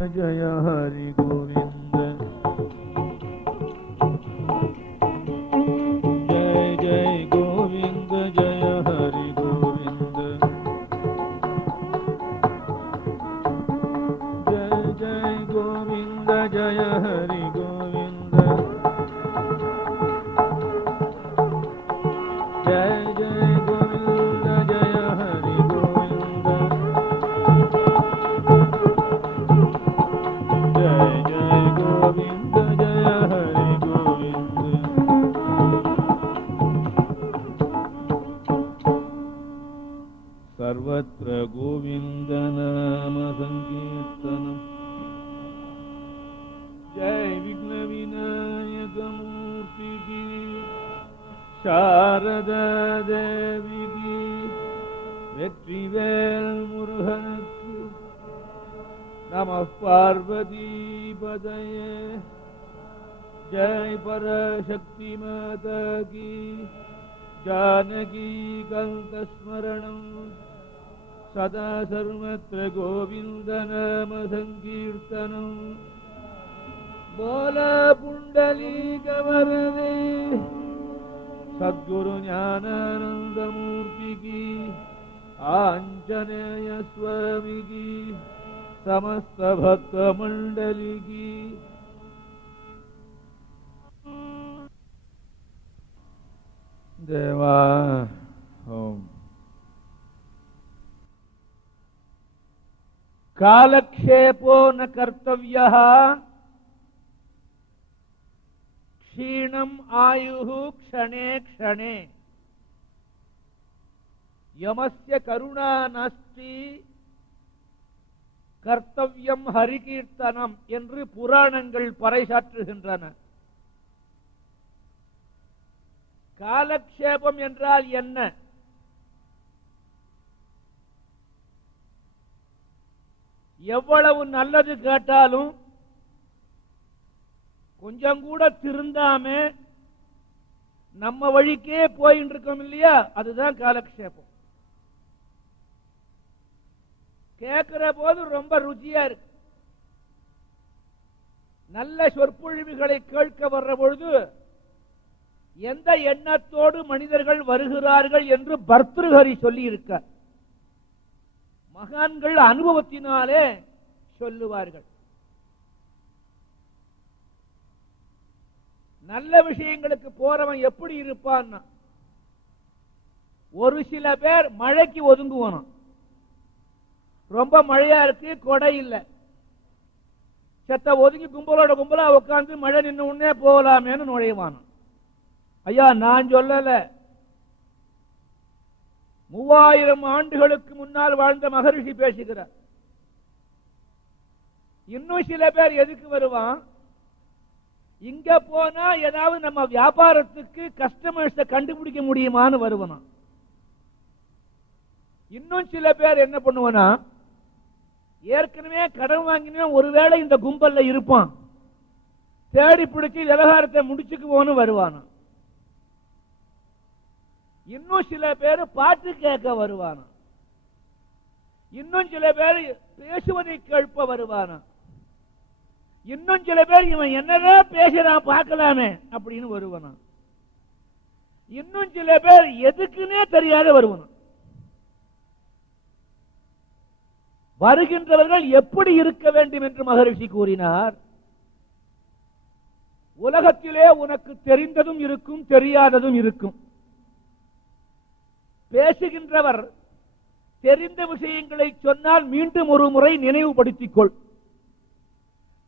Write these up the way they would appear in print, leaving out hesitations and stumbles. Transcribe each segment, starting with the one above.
जय हरि गोविंद जय जय गोविंद जय हरि गोविंद जय जय गोविंद जय हरि गोविंद जय जय गोविंद जय हरि गोविंद जय जय गोविंद जय हरि गोविंद सर्वत्र गोविंद नाम संकीर्तनम् जय विघ्न विनायक मूर्ति की शारदा देवी की வெற்றிவேல் முருகனுக்கு நமः பார்வதி பதயே जय पराशक्ति माता की जानकी कंठस्मरणं सदा सर्वत्र गोविंद नाम संकीर्तनं बोला पुंडलीक वरदे सद्गुरु ज्ञानानंद मूर्ति की आंजनेय स्वामी की समस्त भक्त मंडली की देवा ओम कालक्षेपो न कर्तव्यः क्षीणम् आयुः क्षणे क्षणे यमस्य करुणा नास्ति கர்த்தவ்யம் ஹரிகீர்த்தனம் என்று புராணங்கள் பறைசாற்றுகின்றன. காலக்ஷேபம் என்றால் என்ன? எவ்வளவு நல்லது கேட்டாலும் கொஞ்சம் கூட திருந்தாம நம்ம வழிக்கே போயிட்டு இருக்கோம் இல்லையா, அதுதான் காலக்ஷேபம். கேட்கிற போது ரொம்ப ருச்சியா இருக்கு. நல்ல சொற்பொழிவுகளை கேட்க வர்ற பொழுது எந்த எண்ணத்தோடு மனிதர்கள் வருகிறார்கள் என்று பர்த்ருஹரி சொல்லி இருக்க. மகான்கள் அனுபவத்தினாலே சொல்லுவார்கள். நல்ல விஷயங்களுக்கு போறவன் எப்படி இருப்பான்னா, ஒரு சில பேர் மழைக்கு ஒதுங்குவானாம். ரொம்ப மழையா இருக்கு, கொடை இல்ல, செத்த ஒதுங்கி கும்பலோட கும்பலா உட்கார்ந்து மழை நின்று உடனே போகலாமேன்னு நுழைவானாம். ஐயா, நான் சொல்லல, 3000 ஆண்டுகளுக்கு முன்னால் வாழ்ந்த மகரிஷி பேசுகிறார். இன்னும் சில பேர் எதுக்கு வருவான், இங்க போனா ஏதாவது நம்ம வியாபாரத்துக்கு கஸ்டமர்ஸ கண்டுபிடிக்க முடியுமான்னு வருவனா. இன்னும் சில பேர் என்ன பண்ணுவனா, ஏற்கனவே கடன் வாங்கினவன் ஒருவேளை இந்த கும்பல்ல இருப்பான், தேடி பிடிச்சி விவகாரத்தை முடிச்சுக்குவோன்னு வருவானா. இன்னும் சில பேர் பாட்டு கேட்க வருவானா. இன்னும் சில பேர் பேசுவதை கேட்ப வருவானா. இன்னும் சில பேர் இவன் என்னதான் பேசுறான் பார்க்கலாமே அப்படின்னு வருவானா. இன்னும் சில பேர் எதுக்குன்னே தெரியாத வருவானா. வருகின்றவர்கள் எப்படி இருக்க வேண்டும் என்று மகரிஷி கூறினார். உலகத்திலே உனக்கு தெரிந்ததும் இருக்கும், தெரியாததும் இருக்கும். பேசுகின்றவர் தெரிந்த விஷயங்களை சொன்னால் மீண்டும் ஒரு முறை நினைவுபடுத்திக் கொள்.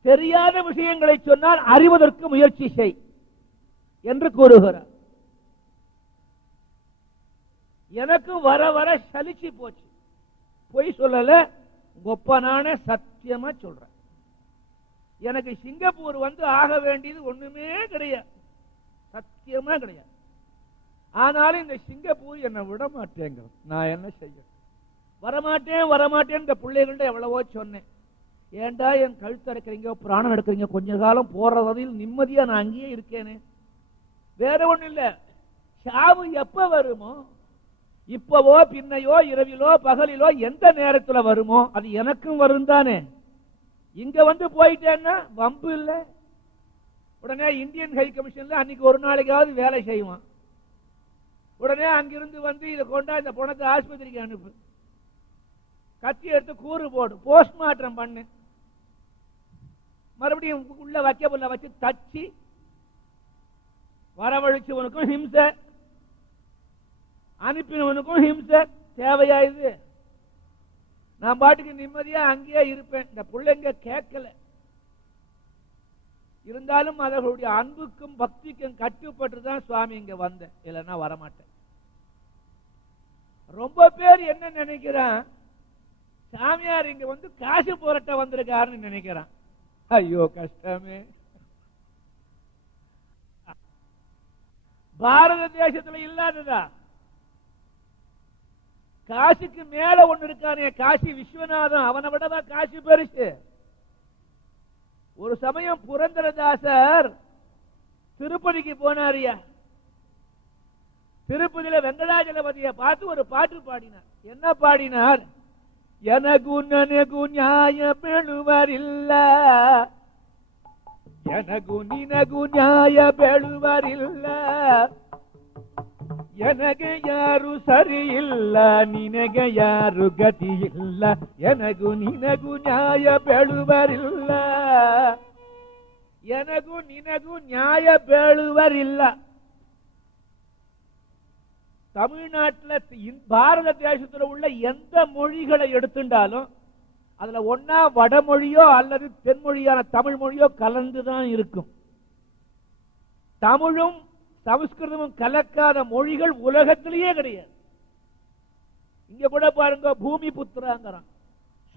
தெரியாத விஷயங்களை சொன்னால் அறிவதற்கு முயற்சி செய் என்று கூறுகிறார். எனக்கு வர வர சலிச்சு போச்சு. பொய் சொல்லல, கொப்பனான சத்தியமா சொல்றேன். எனக்கு சிங்கப்பூர் வந்து ஆக வேண்டியது ஒண்ணுமே கிடையாது, சத்தியமா கிடையாது. ஆனாலும் இந்த சிங்கப்பூர் என்னை விட மாட்டேங்க. நான் என்ன செய்ய, வரமாட்டேன் வரமாட்டேன். இந்த பிள்ளைகள்ட்ட எவ்வளவோ சொன்னேன், ஏண்டா என் கழுத்து அரைக்கிறீங்க, பிராணம் எடுக்கிறீங்க, கொஞ்ச காலம் போற வரையில் நிம்மதியா நான் அங்கேயே இருக்கேனே. வேற ஒண்ணு இல்ல, சாவு எப்ப வருமோ, இப்பவோ பின்னையோ இரவிலோ பகலிலோ எந்த நேரத்தில் வருமோ அது எனக்கும் வரும் தானே. இங்க வந்து போயிட்டேன்னா வம்பு இல்லை. உடனே இந்தியன் ஹை கமிஷன்ல அன்னைக்கு ஒரு நாளைக்காவது வேலை செய்வான். உடனே அங்கிருந்து வந்து இதை கொண்டா இந்த பணத்தை ஆஸ்பத்திரிக்கு அனுப்பு, கத்தி எடுத்து கூறு போடு, போஸ்ட்மார்ட்டம் பண்ணு, மறுபடியும் உள்ள வைக்க வச்சு தச்சு வரவழைச்சவனுக்கும் ஹிம்சை, அனுப்பினவனுக்கும் ஹிம்சை. தேவையா இது? நான் பாட்டுக்கு நிம்மதியா அங்கேயே இருப்பேன். இந்த பிள்ளைங்க கேட்கல, இருந்தாலும் அவர்களுடைய அன்புக்கும் பக்திக்கும் கட்டுப்பட்டு தான் சுவாமி இங்க வந்தேன், இல்லைன்னா வரமாட்டேன். ரொம்ப பேர் என்ன நினைக்கிறான், சாமியார் இங்க வந்து காசு புரட்ட வந்திருக்காருன்னு நினைக்கிறான். ஐயோ கஷ்டமே. பாரத தேசத்துல இல்லாததா? காசிக்கு மேல ஒண்ணு இருக்கானே, காசி விஸ்வநாதன், அவனை விடவா காசி பெருசு? ஒரு சமயம் புரந்தரதாசர் திருப்பதிக்கு போனாரியா. திருப்பதியில வெங்கடாஜலபதியை பார்த்து ஒரு பாட்டு பாடினார். என்ன பாடினார்? எனகு நனகு நியாய பெழுவரில்ல, எனகு நினகு நியாய பெழுவரில்ல, எனக்கு யாரு சரியில்ல, ನಿನಗೆ ಯಾರು ಗತಿ ಇಲ್ಲ, எனகு நினகு நியாய பெழுவரில்ல, எனகு நினகு நியாய பெழுவரில்ல. தமிழ்நாட்டில் பாரத தேசத்தில் உள்ள எந்த மொழிகளை எடுத்துட்டாலும் அதுல ஒன்னா வடமொழியோ அல்லது தென்மொழியான தமிழ் மொழியோ கலந்துதான் இருக்கும். தமிழும் சமஸ்கிருதமும் கலக்காத மொழிகள் உலகத்திலேயே கிடையாது. இங்க கூட பாருங்க, பூமி புத்திராங்கிறான்,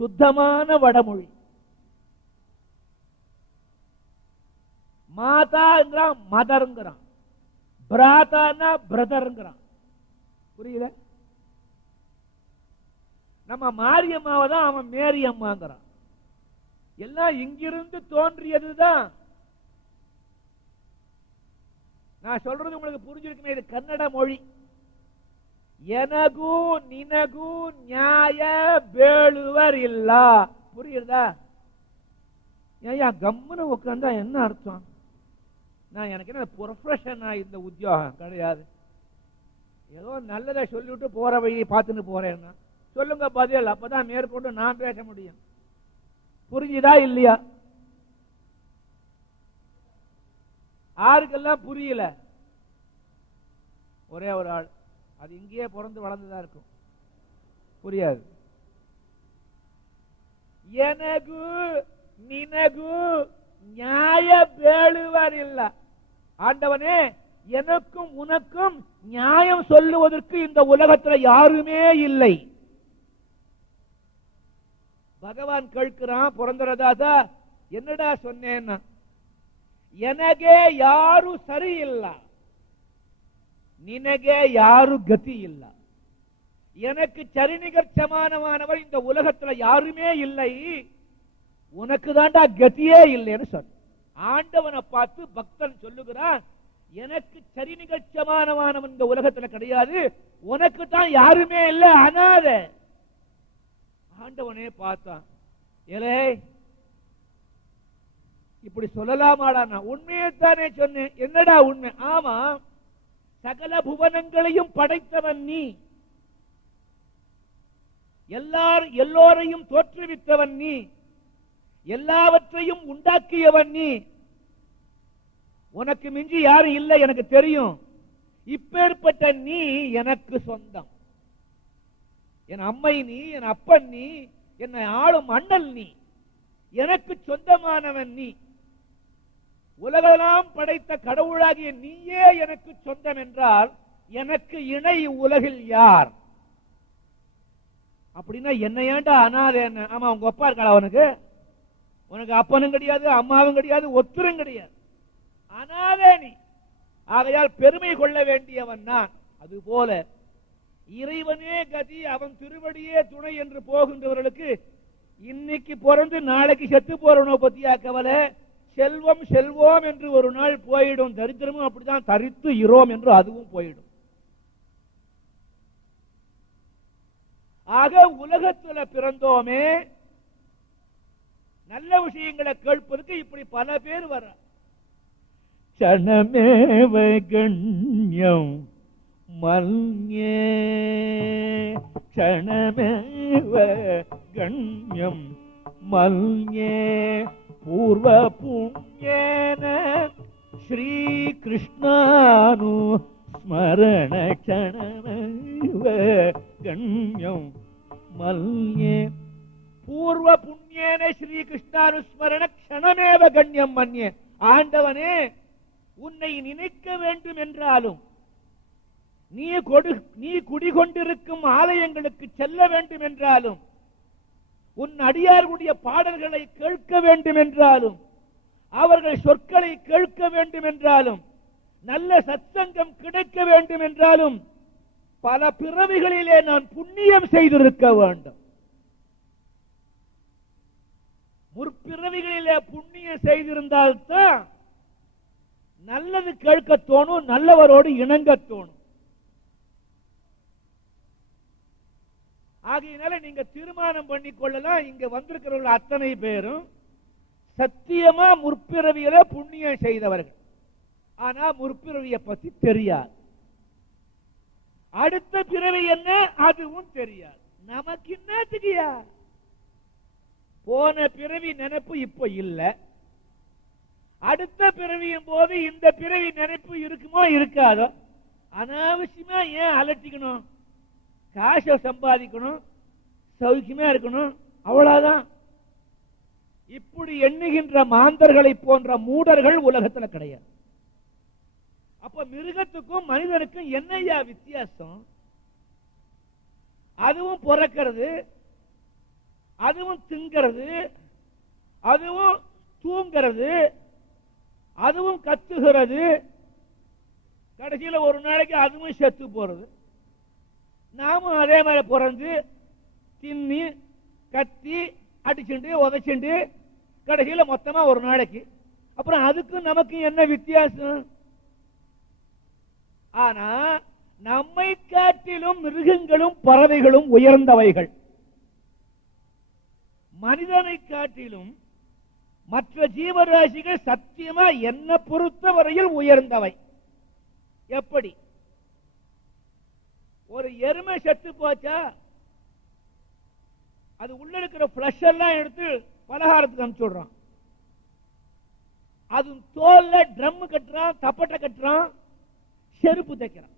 சுத்தமான வடமொழி. மாதாங்கிறான், மதர்ங்கிறான், பிராதானா பிரதர்ங்கிறான். புரியல? நம்ம மாரியம்மாவை தான் அவன் மேரி அம்மாங்கிறான். எல்லாம் இங்கிருந்து தோன்றியதுதான். நான் சொல்றது உங்களுக்கு புரிஞ்சிருக்குமே, இது கன்னட மொழி. எனகு நினகு நியாய ಬೇಳುவர் இல்ல. புரியுதா? ஏயா கம்முன்னு உட்கார்ந்தா என்ன அர்த்தம்? நான் எனக்கு என்ன ப்ரொஃபஷனா இந்த உத்தியோகம் கிடையாது. ஏதோ நல்லதை சொல்லிவிட்டு போற வழியை பார்த்துன்னு போறேன்னா சொல்லுங்க பதில், அப்பதான் மேற்கொண்டு நான் பேச முடியும். புரிஞ்சுதா இல்லையா? யாருக்கெல்லாம் புரியல? ஒரே ஒரு ஆள், அது இங்கேயே பிறந்து வளர்ந்துதான் இருக்கும், புரியாது. எனகு நினகு நியாய ಬೇಳುவர் இல்ல. ஆண்டவனே, எனக்கும் உனக்கும் நியாயம் சொல்லுவதற்கு இந்த உலகத்தில் யாருமே இல்லை. பகவான் கேட்கிறான், புரந்தரதாசா என்னடா சொன்னேன்னா, எனகே யாரு சரியில்ல, நினகே யாரு கதி இல்ல. எனக்கு சரிநிகர் சமானமானவர் இந்த உலகத்தில் யாருமே இல்லை, உனக்கு தாண்டா கதியே இல்லைன்னு சொன்ன. ஆண்டவனை பார்த்து பக்தன் சொல்லுகிறான், எனக்கு சரிநிகர் சமானமானவன் இந்த உலகத்தில் கிடையாது, உனக்கு தான் யாருமே இல்லை, அனாத. ஆண்டவனே பார்த்தான், ஏலே இப்படி சொல்லலாமாடா? நான் உண்மையைத்தானே சொன்னேன். என்னடா உண்மை? ஆமா, சகல புவனங்களையும் படைத்தவன் நீ, எல்லோரையும் தோற்றுவித்தவன் நீ, எல்லாவற்றையும் உண்டாக்கியவன் நீ, உனக்கு மிஞ்சி யாரும் இல்லை எனக்கு தெரியும். இப்பேற்பட்ட நீ எனக்கு சொந்தம். என் அம்மை நீ, என் அப்பன் நீ, என்னை ஆளும் அண்ணல் நீ, எனக்கு சொந்தமானவன் நீ. உலகெல்லாம் படைத்த கடவுளாகிய நீயே எனக்கு சொந்தம் என்றால் எனக்கு இணை உலகில் யார்? அப்படின்னா என்ன ஏண்டா அனாதை? என்ன? ஆமா, உங்க அப்பா இருக்கா? அவனுக்கு உனக்கு அப்பனும் கிடையாது, அம்மாவும் கிடையாது, ஒத்துரும் கிடையாது, அனாதை நீ. ஆகையால் பெருமை கொள்ள வேண்டியவன் நான். அதுபோல இறைவனே கதி, அவன் திருவடியே துணை என்று போகின்றவர்களுக்கு இன்னைக்கு பிறந்து நாளைக்கு செத்து போறவனை பத்தியா கவலை? செல்வம் செல்வோம் என்று ஒரு நாள் போயிடும், தரித்திரமும் அப்படிதான் தரித்து இரோம் என்று அதுவும் போயிடும். ஆக உலகத்துல பிறந்தோமே, நல்ல விஷயங்களை கேட்பதற்கு இப்படி பல பேர் வர. சனமேவ கண்யம் மல்யே க்ஷணமேவ கண்யம் மல்யே பூர்வ புண்ணியேன ஸ்ரீ கிருஷ்ணானு ஸ்மரண க்ஷணமேவ கண்யம் மல்யே பூர்வ புண்ணியேன ஸ்ரீ கிருஷ்ணானு ஸ்மரண க்ஷணமேவ கண்யம் மன்யே. ஆண்டவனே, உன்னை நினைக்க வேண்டும் என்றாலும், நீ குடிகொண்டிருக்கும் ஆலயங்களுக்கு செல்ல வேண்டும் என்றாலும், உன் அடியார்களுடைய பாடல்களை கேட்க வேண்டும் என்றாலும், அவர்கள் சொற்களை கேட்க வேண்டும் என்றாலும், நல்ல சத்சங்கம் கிடைக்க வேண்டும் என்றாலும், பல பிறவிகளிலே நான் புண்ணியம் செய்திருக்க வேண்டும். முற்பிறவிகளிலே புண்ணியம் செய்திருந்தால்தான் நல்லது கேட்க தோணும், நல்லவரோடு இணங்க தோணும். ஆகையினால நீங்க தீர்மானம் பண்ணிக் கொள்ளலாம், இங்க வந்திருக்கிறவர்கள் அத்தனை பேரும் சத்தியமா முற்பிறவியில புண்ணியம் செய்தவர்கள். ஆனா முற்பிறவியை பத்தி தெரியாது. அடுத்த பிறவி என்ன அதுவும் தெரியாது. நமக்கு என்னத்துக்கியா? போன பிறவி நினைப்பு இப்ப இல்ல. அடுத்த பிறவியும் போது இந்த பிறவி நினைப்பு இருக்குமோ இருக்காதோ? அனாவசியமா ஏன் அலட்டிக்கணும்? காசை சம்பாதிக்கணும், சௌக்கியமா இருக்கணும், அவ்வளவுதான். இப்படி எண்ணுகின்ற மாந்தர்களை போன்ற மூடர்கள் உலகத்தில் கிடையாது. அப்ப மிருகத்துக்கும் மனிதனுக்கும் என்னையா வித்தியாசம்? அதுவும் பிறக்கிறது, அதுவும் திங்கிறது, அதுவும் தூங்கிறது, அதுவும் கத்துகிறது, கடைசியில் ஒரு நாளைக்கு அதுவும் செத்து போறது. நாமும் அதே மாதிரி பிறந்து தின்னி கத்தி அடிச்சுண்டு உதைச்சுண்டு கடைசியில் மொத்தமா ஒரு நாளைக்கு. அப்புறம் அதுக்கும் நமக்கு என்ன வித்தியாசம்? ஆனா நம்மை காட்டிலும் மிருகங்களும் பறவைகளும் உயர்ந்தவைகள். மனிதனை காட்டிலும் மற்ற ஜீவராசிகள் சத்தியமா என்ன பொறுத்தவரையில் உயர்ந்தவை. எப்படி? ஒரு எருமை செத்து போச்சா, அது உள்ள இருக்கிற பிளஷ் எல்லாம் எடுத்து பலகாரத்துக்கு அனுப்பிச்சுடுறான். அது தோல்ல ட்ரம் கட்டுறான், தப்பட்டை கட்டுறான், செருப்பு தைக்கிறான்.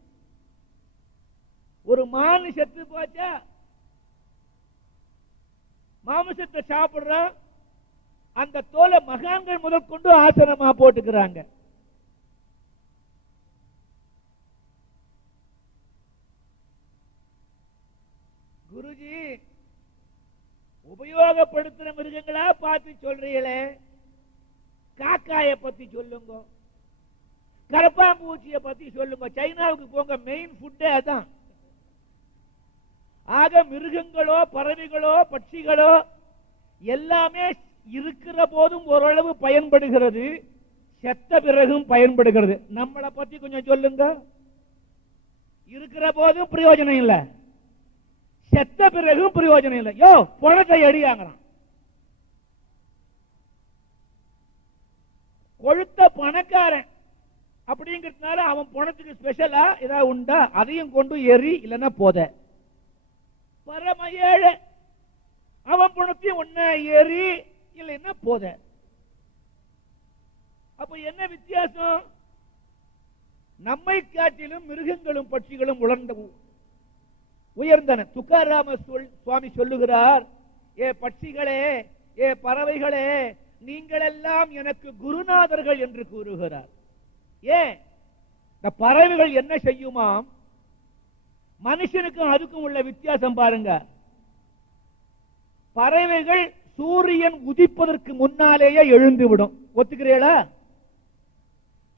ஒரு மான் செத்து போச்சா, மாமிசத்தை சாப்பிடுறான், அந்த தோலை மகான்கள் முதல் கொண்டு ஆசனமா போட்டுக்கிறாங்க. குருஜி, உபயோகப்படுத்துற மிருகங்களா பார்த்து சொல்றீங்களே, காக்காய பத்தி சொல்லுங்க, கரப்பாம்பூச்சியை பத்தி சொல்லுங்க. சைனாவுக்கு போங்க, மெயின் ஃபுட்டே அதான். ஆக மிருகங்களோ பறவைகளோ பட்சிகளோ எல்லாமே இருக்கிற போதும் ஓரளவு பயன்படுகிறது, செத்த பிறகும் பயன்படுகிறது. நம்மளை பத்தி கொஞ்சம் சொல்லுங்க. இருக்கிற போதும் பிரயோஜனம் இல்லை, செத்த பிறகும் பிரயோஜனம் இல்லை. யோ, பணத்தை அடியாங்கிறான். கொழுத்த பணக்காரன் அப்படிங்கிறதுனால அவன் பணத்துக்கு ஸ்பெஷலா ஏதாவது உண்டா? அதையும் கொண்டு எரி, இல்லைன்னா போத. பரம ஏழை, அவன் பணத்தையும் ஒன்ன எரி, இல்லைன்னா போத. அப்ப என்ன வித்தியாசம்? நம்மை காட்டிலும் மிருகங்களும் பட்சிகளும் உயர்ந்தன. துக்காராம சுவாமி சொல்லுகிறார், ஏ பட்சிகளே, ஏ பறவைகளே, நீங்கள் எல்லாம் எனக்கு குருநாதர்கள் என்று கூறுகிறார். ஏன்? இந்த பறவைகள் என்ன செய்யுமாம்? மனுஷனுக்கும் அதுக்கும் உள்ள வித்தியாசம் பாருங்க. பறவைகள் சூரியன் உதிப்பதற்கு முன்னாலேயே எழுந்துவிடும். ஒத்துக்கிறீங்களா?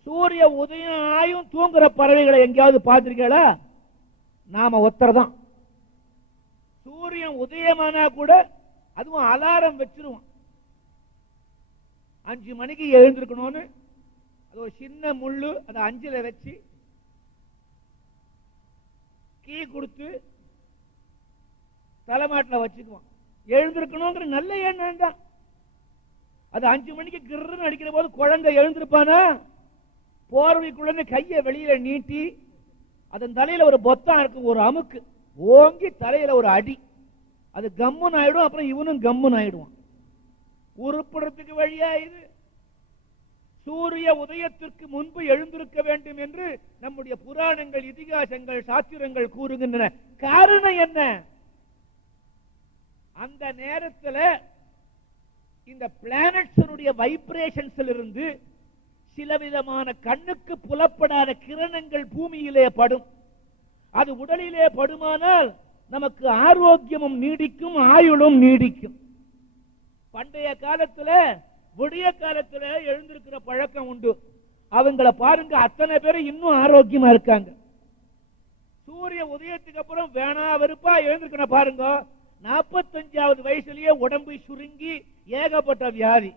சூரிய உதயம் ஆயும் தூங்குற பறவைகளை எங்கேயாவது பார்த்திருக்கீங்களா? நாம ஒத்தரதான். சூரியன் உதயமானா கூட அதுவும் அலாரம் வச்சிருவோம், 5 மணிக்கு எழுந்திருக்கணும்னு. அது ஒரு சின்ன முள்ளு, அதை 5ல வச்சு கீ கொடுத்து தலைமாட்டில் வச்சுக்குவோம். எழுந்திருக்கணுங்கிற நல்ல எண்ணம் தான். அது 5 மணிக்கு கிர்ன்னு அடிக்கிற போது குழந்தை எழுந்திருப்பானா? போர்வைக்குள்ள கையை வெளியில நீட்டி அதன் தலையில ஒரு பொத்தம் இருக்கு, ஒரு அமுக்கு ஓங்கி தலையில ஒரு அடி, அது கம்முன்னு ஆயிடும். அப்புறம் இவனும் கம்முன்னு ஆயிடுவான். உருப்படுறதுக்கு வழியா இது? சூரிய உதயத்திற்கு முன்பு எழுந்திருக்க வேண்டும் என்று நம்முடைய புராணங்கள், இதிகாசங்கள், சாத்திரங்கள் கூறுகின்றன. காரணம் என்ன? அந்த நேரத்தில் இந்த பிளானட்ஸனுடைய வைப்ரேஷன்ஸ்ல இருந்து சில விதமான கண்ணுக்கு புலப்படாத கிரணங்கள் பூமியிலே படும். அது உடலிலே படுமானால் நமக்கு ஆரோக்கியமும் நீடிக்கும், ஆயுளும் நீடிக்கும். பண்டைய காலத்துல விடிய காலத்துல எழுந்திருக்கிற பழக்கம் உண்டு. அவங்களை பாருங்க, அத்தனை பேரும் இன்னும் ஆரோக்கியமா இருக்காங்க. சூரிய உதயத்துக்கு அப்புறம் வேணா வெறுப்பா எழுந்திருக்கணும் பாருங்க, 45வது வயசுலயே உடம்பு சுருங்கி ஏகப்பட்ட வியாதி.